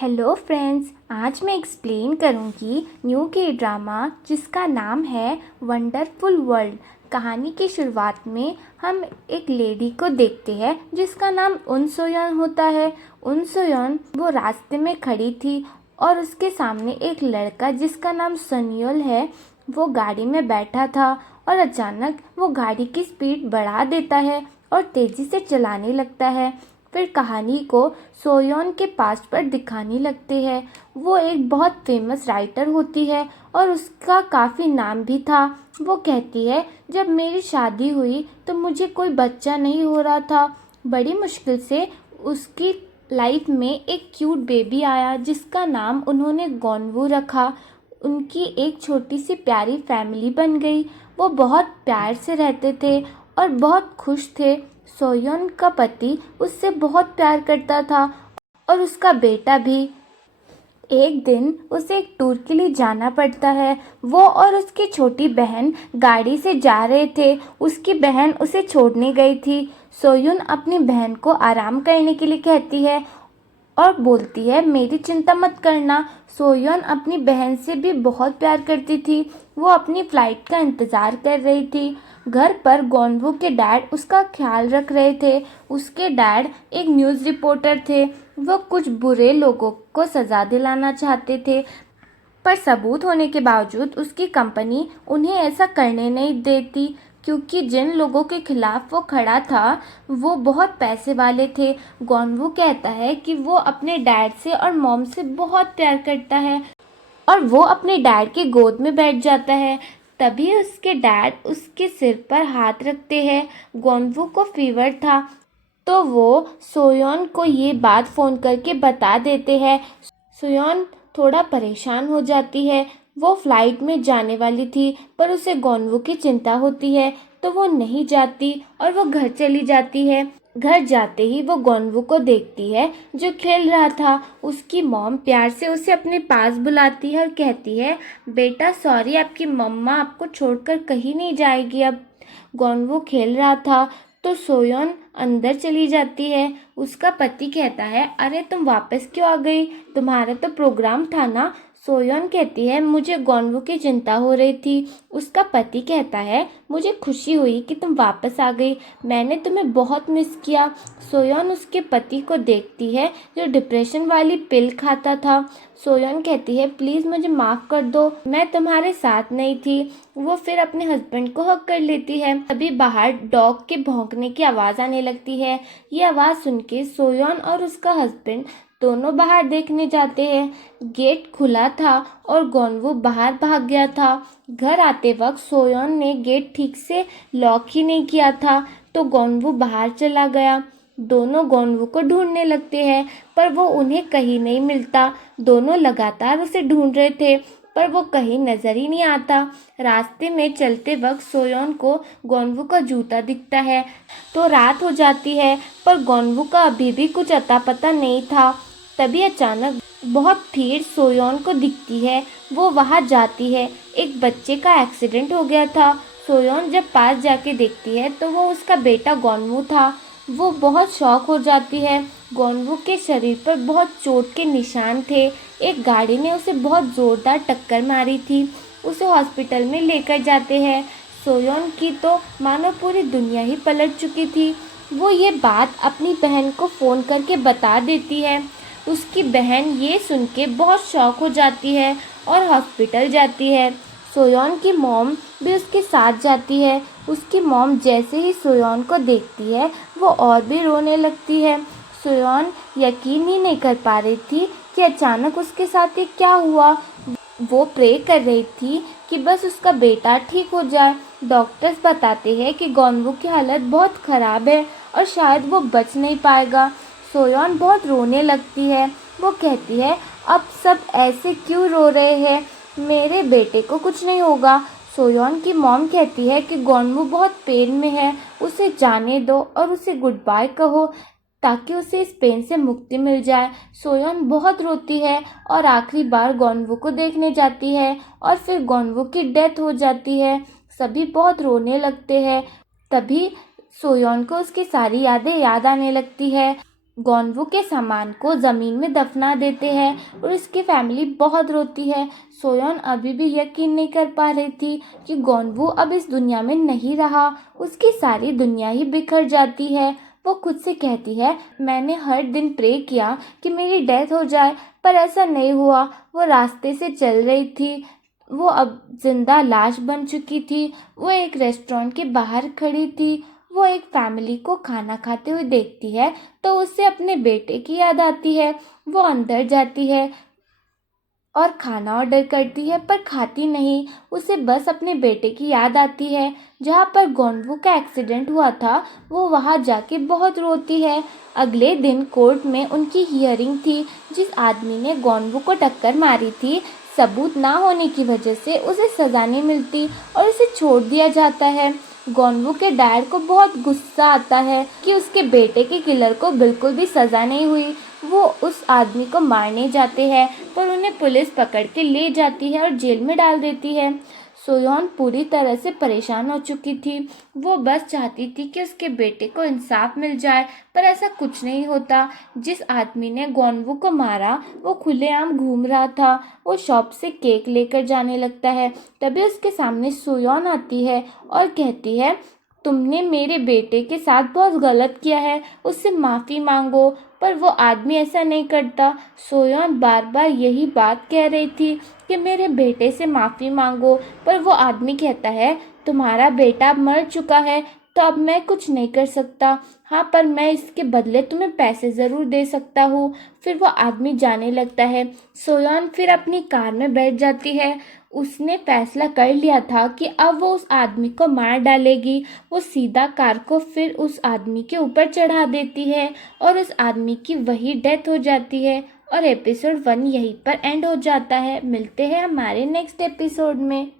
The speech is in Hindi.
हेलो फ्रेंड्स, आज मैं एक्सप्लेन करूंगी न्यू के ड्रामा जिसका नाम है वंडरफुल वर्ल्ड। कहानी की शुरुआत में हम एक लेडी को देखते हैं जिसका नाम उन सोयन होता है। उन सोयन वो रास्ते में खड़ी थी और उसके सामने एक लड़का जिसका नाम सन्योल है वो गाड़ी में बैठा था और अचानक वो गाड़ी की स्पीड बढ़ा देता है और तेज़ी से चलाने लगता है। फिर कहानी को सोयोन के पास्ट पर दिखाने लगते हैं। वो एक बहुत फेमस राइटर होती है और उसका काफ़ी नाम भी था। वो कहती है, जब मेरी शादी हुई तो मुझे कोई बच्चा नहीं हो रहा था। बड़ी मुश्किल से उसकी लाइफ में एक क्यूट बेबी आया जिसका नाम उन्होंने गॉनवू रखा। उनकी एक छोटी सी प्यारी फैमिली बन गई। वो बहुत प्यार से रहते थे और बहुत खुश थे। सोयोन का पति उससे बहुत प्यार करता था और उसका बेटा भी। एक दिन उसे एक टूर के लिए जाना पड़ता है। वो और उसकी छोटी बहन गाड़ी से जा रहे थे। उसकी बहन उसे छोड़ने गई थी। सोयुन अपनी बहन को आराम करने के लिए कहती है और बोलती है, मेरी चिंता मत करना। सोयोन अपनी बहन से भी बहुत प्यार करती थी। वो अपनी फ्लाइट का इंतज़ार कर रही थी। घर पर गॉनवू के डैड उसका ख्याल रख रहे थे। उसके डैड एक न्यूज़ रिपोर्टर थे। वो कुछ बुरे लोगों को सज़ा दिलाना चाहते थे, पर सबूत होने के बावजूद उसकी कंपनी उन्हें ऐसा करने नहीं देती, क्योंकि जिन लोगों के खिलाफ वो खड़ा था वो बहुत पैसे वाले थे। गॉनवू कहता है कि वो अपने डैड से और मॉम से बहुत प्यार करता है और वो अपने डैड की गोद में बैठ जाता है। तभी उसके डैड उसके सिर पर हाथ रखते हैं। गॉनवू को फीवर था तो वो सोयोन को ये बात फ़ोन करके बता देते हैं। सोयोन थोड़ा परेशान हो जाती है। वो फ्लाइट में जाने वाली थी पर उसे गॉनवू की चिंता होती है तो वो नहीं जाती और वो घर चली जाती है। घर जाते ही वो गॉनवू को देखती है जो खेल रहा था। उसकी मॉम प्यार से उसे अपने पास बुलाती है और कहती है, बेटा सॉरी, आपकी मम्मा आपको छोड़कर कहीं नहीं जाएगी अब। गॉनवू खेल रहा था तो सोयोन अंदर चली जाती है। उसका पति कहता है, अरे तुम वापस क्यों आ गई? तुम्हारा तो प्रोग्राम था ना। सोयोन कहती है, मुझे गॉनवू की चिंता हो रही थी। उसका पति कहता है, मुझे खुशी हुई कि तुम वापस आ गई। मैंने तुम्हें बहुत मिस किया। सोयोन उसके पति को देखती है जो डिप्रेशन वाली पिल खाता था। सोयोन कहती है, प्लीज़ मुझे माफ़ कर दो, मैं तुम्हारे साथ नहीं थी। वो फिर अपने हस्बैंड को हक कर लेती है। तभी बाहर डॉग के भौंकने की आवाज़ आने लगती है। ये आवाज़ सुन के सोयोन और उसका हस्बैंड दोनों बाहर देखने जाते हैं। गेट खुला था और गॉनवू बाहर भाग गया था। घर आते वक्त सोयोन ने गेट ठीक से लॉक ही नहीं किया था तो गॉनवू बाहर चला गया। दोनों गॉनवू को ढूंढने लगते हैं पर वो उन्हें कहीं नहीं मिलता। दोनों लगातार उसे ढूंढ रहे थे पर वो कहीं नजर ही नहीं आता। रास्ते में चलते वक्त सोयोन को गॉनवू का जूता दिखता है तो रात हो जाती है पर गॉनवू का अभी भी कुछ अता पता नहीं था। तभी अचानक बहुत भीड़ सोयोन को दिखती है। वो वहां जाती है। एक बच्चे का एक्सीडेंट हो गया था। सोयोन जब पास जाके देखती है तो वो उसका बेटा गॉनवू था। वो बहुत शॉक हो जाती है। गॉनवू के शरीर पर बहुत चोट के निशान थे। एक गाड़ी ने उसे बहुत ज़ोरदार टक्कर मारी थी। उसे हॉस्पिटल में लेकर जाते हैं। सोयोन की तो मानो पूरी दुनिया ही पलट चुकी थी। वो ये बात अपनी बहन को फ़ोन करके बता देती है। उसकी बहन ये सुन के बहुत शॉक हो जाती है और हॉस्पिटल जाती है। सोयोन की मॉम भी उसके साथ जाती है। उसकी मॉम जैसे ही सोयोन को देखती है वो और भी रोने लगती है। सोयोन यकीन ही नहीं कर पा रही थी कि अचानक उसके साथ ये क्या हुआ। वो प्रे कर रही थी कि बस उसका बेटा ठीक हो जाए। डॉक्टर्स बताते हैं कि गॉनवू की हालत बहुत ख़राब है और शायद वो बच नहीं पाएगा। सोयोन बहुत रोने लगती है। वो कहती है, अब सब ऐसे क्यों रो रहे हैं? मेरे बेटे को कुछ नहीं होगा। सोयोन की मॉम कहती है कि गॉनवू बहुत पेन में है, उसे जाने दो और उसे गुड बाय कहो ताकि उसे इस पेन से मुक्ति मिल जाए। सोयोन बहुत रोती है और आखिरी बार गॉनवू को देखने जाती है और फिर गॉनवू की डेथ हो जाती है। सभी बहुत रोने लगते हैं। तभी सोयोन को उसकी सारी यादें याद आने लगती है। गॉनवू के सामान को ज़मीन में दफना देते हैं और उसकी फैमिली बहुत रोती है। सोयोन अभी भी यकीन नहीं कर पा रही थी कि गॉनवू अब इस दुनिया में नहीं रहा। उसकी सारी दुनिया ही बिखर जाती है। वो खुद से कहती है, मैंने हर दिन प्रे किया कि मेरी डेथ हो जाए, पर ऐसा नहीं हुआ। वो रास्ते से चल रही थी, वो अब जिंदा लाश बन चुकी थी। वो एक रेस्टोरेंट के बाहर खड़ी थी। वो एक फैमिली को खाना खाते हुए देखती है तो उसे अपने बेटे की याद आती है। वो अंदर जाती है और खाना ऑर्डर करती है, पर खाती नहीं। उसे बस अपने बेटे की याद आती है। जहाँ पर गॉनवू का एक्सीडेंट हुआ था, वो वहाँ जाके बहुत रोती है। अगले दिन कोर्ट में उनकी हियरिंग थी। जिस आदमी ने गॉनवू को टक्कर मारी थी, सबूत ना होने की वजह से उसे सज़ा नहीं मिलती और उसे छोड़ दिया जाता है। गॉनवू के डैड को बहुत गुस्सा आता है कि उसके बेटे के किलर को बिल्कुल भी सज़ा नहीं हुई। वो उस आदमी को मारने जाते हैं, पर उन्हें पुलिस पकड़ के ले जाती है और जेल में डाल देती है। सोयोन पूरी तरह से परेशान हो चुकी थी। वो बस चाहती थी कि उसके बेटे को इंसाफ मिल जाए, पर ऐसा कुछ नहीं होता। जिस आदमी ने गॉनवू को मारा, वो खुलेआम घूम रहा था। वो शॉप से केक लेकर जाने लगता है। तभी उसके सामने सोयोन आती है और कहती है, तुमने मेरे बेटे के साथ बहुत गलत किया है, उससे माफ़ी मांगो। पर वो आदमी ऐसा नहीं करता। सोयोन बार बार यही बात कह रही थी कि मेरे बेटे से माफ़ी मांगो, पर वो आदमी कहता है, तुम्हारा बेटा अब मर चुका है, तो अब मैं कुछ नहीं कर सकता। हाँ, पर मैं इसके बदले तुम्हें पैसे ज़रूर दे सकता हूँ। फिर वो आदमी जाने लगता है। सोयोन फिर अपनी कार में बैठ जाती है। उसने फैसला कर लिया था कि अब वो उस आदमी को मार डालेगी। वो सीधा कार को फिर उस आदमी के ऊपर चढ़ा देती है और उस आदमी की वही डेथ हो जाती है। और एपिसोड 1 यहीं पर एंड हो जाता है। मिलते हैं हमारे नेक्स्ट एपिसोड में।